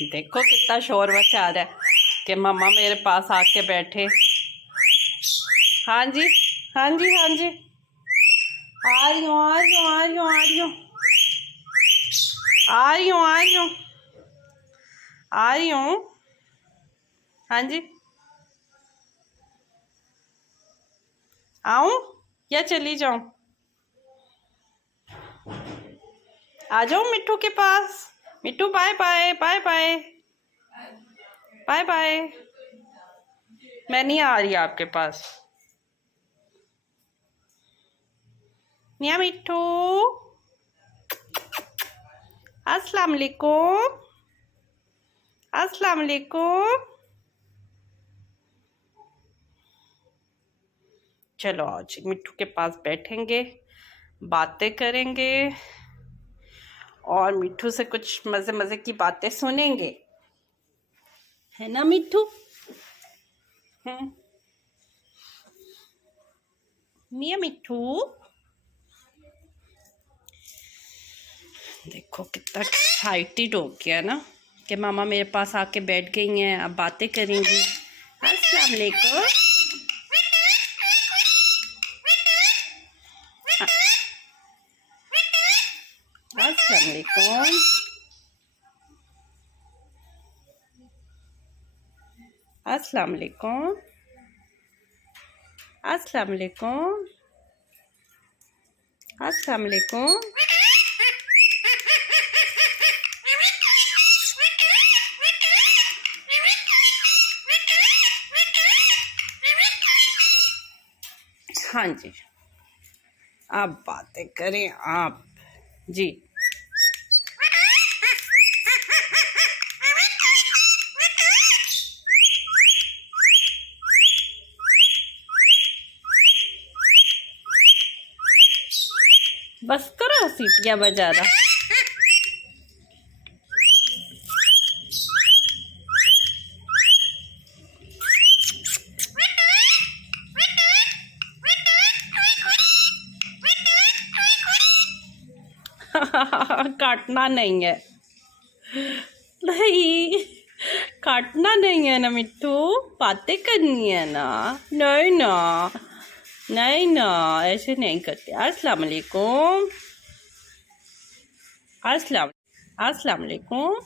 देखो कितना शोर मचा रहा है कि मम्मा मेरे पास आके बैठे। हाँ जी, हाँ जी, हाँ जी, आ रही हूँ, आ रही हूँ, आ रही हूँ, आ रही हूँ, आ रही हूँ, आ रही हूँ, आ रही हूँ। हाँ जी, आऊं या चली जाऊं? आ जाऊं मिट्टू के पास? Mittu bye bye, bye bye, bye bye. मैं नहीं आ रही आपके पास। मिया मिट्टू, अस्सलाम वालेकुम, अस्सलाम वालेकुम। चलो आज मिट्टू के पास बैठेंगे, बातें करेंगे और मिट्टू से कुछ मजे मजे की बातें सुनेंगे, है ना मिट्टू? मिया मिट्टू, देखो कितना एक्साइटेड हो गया ना कि मामा मेरे पास आके बैठ गई हैं, अब बातें करेंगी। अस्सलाम वालेकुम। अस्सलाम वालेकुम। अस्सलाम वालेकुम। अस्सलाम वालेकुम। अस्सलाम वालेकुम। हाँ जी, आप बातें करें आप जी। बस करो सीटियां बजाना। काटना नहीं है, नहीं काटना नहीं है ना मिट्टू, बातें करनी है ना। नहीं ना, नहीं ना, ऐसे नहीं करते। अस्सलाम वालेकुम, अस्सलाम, अस्सलाम वालेकुम।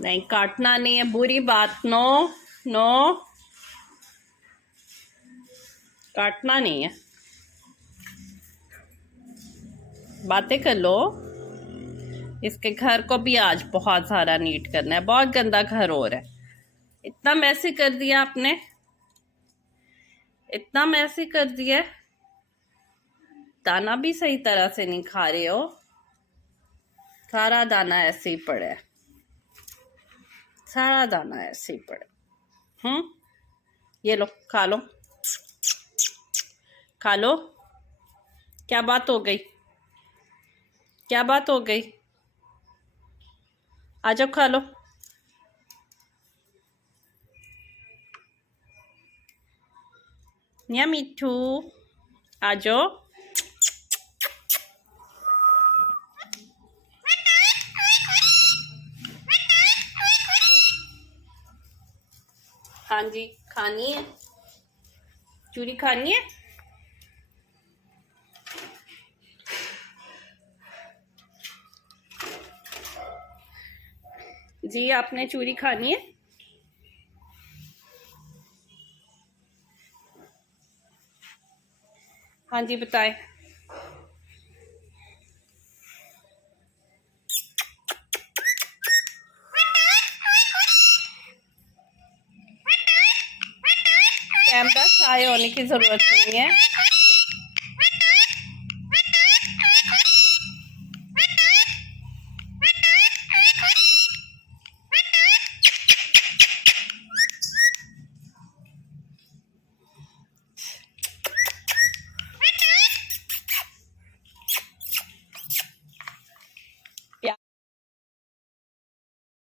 नहीं काटना नहीं है, बुरी बात। नो नो, काटना नहीं है, बातें कर लो। इसके घर को भी आज बहुत सारा नीट करना है, बहुत गंदा घर हो रहा है। इतना मैसी कर दिया आपने, इतना मैसी कर दिया। दाना भी सही तरह से नहीं खा रहे हो, सारा दाना ऐसे ही पड़ा है, सारा दाना ऐसे ही पड़ा। ये लो, खा लो, खा लो। क्या बात हो गई, क्या बात हो गई? आ जाओ, खा लो। या मिट्टू, आ जाओ। हाँ जी, खानी है, चूरी खानी है। जी आपने चूरी खानी है? हाँ जी बताएं। कैमरा शाये होने की जरूरत नहीं है।